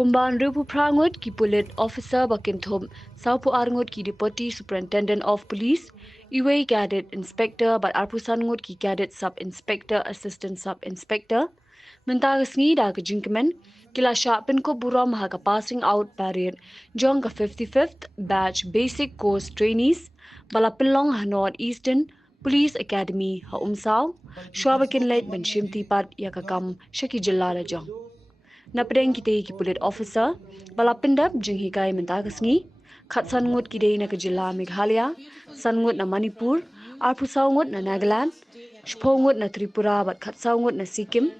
Kumban Ripu Prangut ki Pulit Ophisar Kyntu, Saupu Arngut ki Deputy Superintendent of Police, Iwe Cadet Inspector but Arpusan Ngut ki Cadet Sub Inspector Assistant Sub Inspector, Mentagasni da ke Jinkman, Kila Sharpen ko Buram ha passing out period, Jong 55th batch basic course trainees, Balapinlong ha North Eastern Police Academy ha Umsao, Shwabakin late Ben Shimti Pat Yakakam Shaki Jalala Jong. Napdeng kita ki Pulit Ophisar Pyndep Hikai Mentagasni, Khatsan Ngut kidei na Jilla Meghalaya, San Ngut na Manipur, Arpusau Ngut na Nagaland, Shpo Ngut na Tripura but Khatsau Ngut na Sikkim,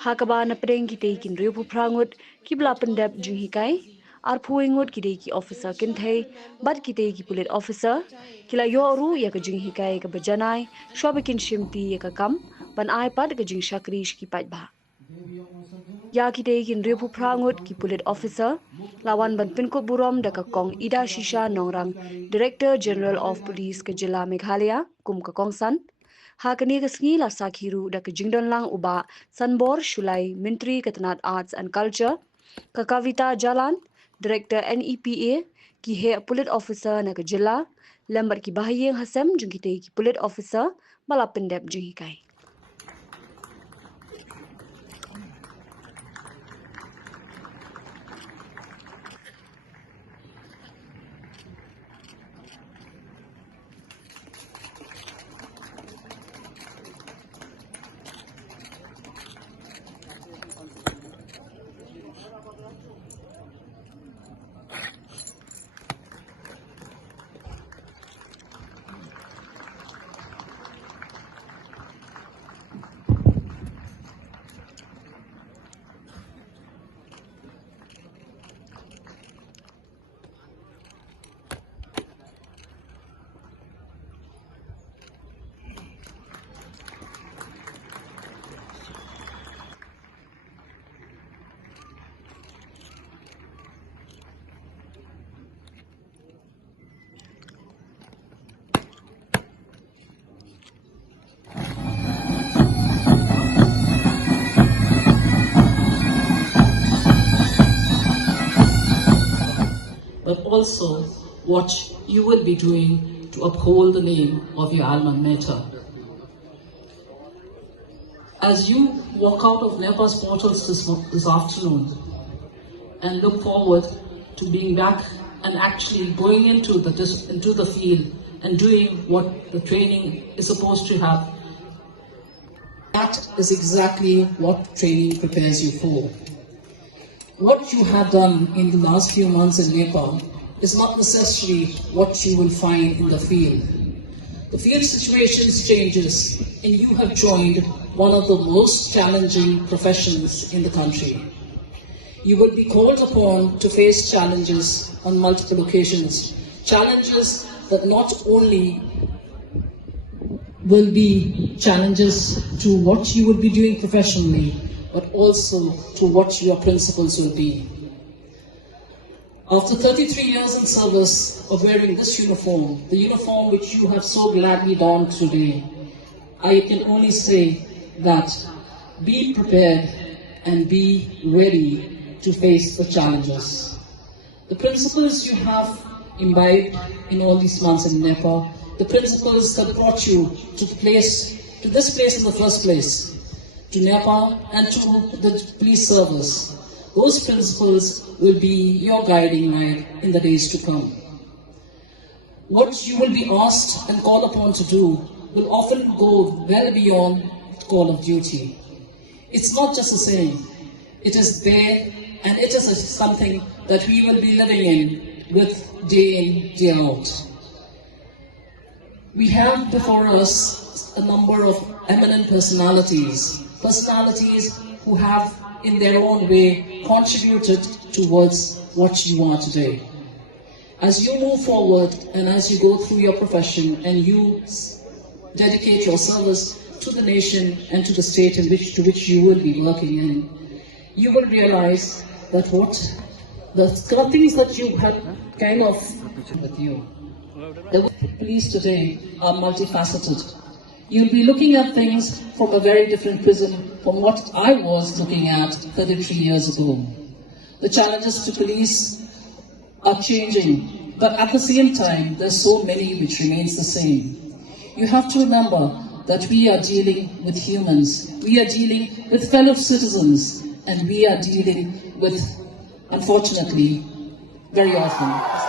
Hakaba napdeng kita kin Ripu Prangut ki Pyndep Hikai, Arpu Ngut kidei ki Ophisar Kyntu, but kita ki Pulit Ophisar, kila yoru ya Hikai ka Bajanai, Shwabakin Shimti ya Kam, ban iPad ka Jingshakri Paidbah. Ya kita kin Ripu Prangut ki Pulit Ophisar, lawan ban Pinkut Burom da Kong Ida Shisha Nongrang, Director General of Police ke Jilla Meghalaya, kum ka Kongsan, hakani kasngi la sakhiru da ke Jingdonlang uba Sanbor Shulai, Ministry Ketanat Arts and Culture, ka Kavita Jalan, Director NEPA, ki he Pulit Ophisar na ke Jilla, lambat ki Bahayeng Hasem jung kita ki Pulit Ophisar Pyndep Hikai. But also what you will be doing to uphold the name of your alma mater. As you walk out of Nepa's portals this afternoon and look forward to being back and actually going into the field and doing what the training is supposed to have, that is exactly what training prepares you for. What you have done in the last few months in Nepa is not necessarily what you will find in the field. The field situations changes and you have joined one of the most challenging professions in the country. You will be called upon to face challenges on multiple occasions, challenges that not only will be challenges to what you will be doing professionally, but also to what your principles will be. After 33 years in service of wearing this uniform, the uniform which you have so gladly donned today, I can only say that be prepared and be ready to face the challenges. The principles you have imbibed in all these months in Nepa, the principles that brought you to this place in the first place, to Nepa and to the police service. Those principles will be your guiding light in the days to come. What you will be asked and called upon to do will often go well beyond the call of duty. It's not just a saying, it is there and it is something that we will be living in with day in, day out. We have before us a number of eminent personalities who have in their own way contributed towards what you are today. As you move forward and as you go through your profession and you dedicate your service to the nation and to the state to which you will be working in, you will realize that the things that you have kind of with you. The police today are multifaceted. You'll be looking at things from a very different prism from what I was looking at 33 years ago. The challenges to police are changing, but at the same time, there's so many which remains the same. You have to remember that we are dealing with humans, we are dealing with fellow citizens, and we are dealing with, unfortunately, very often,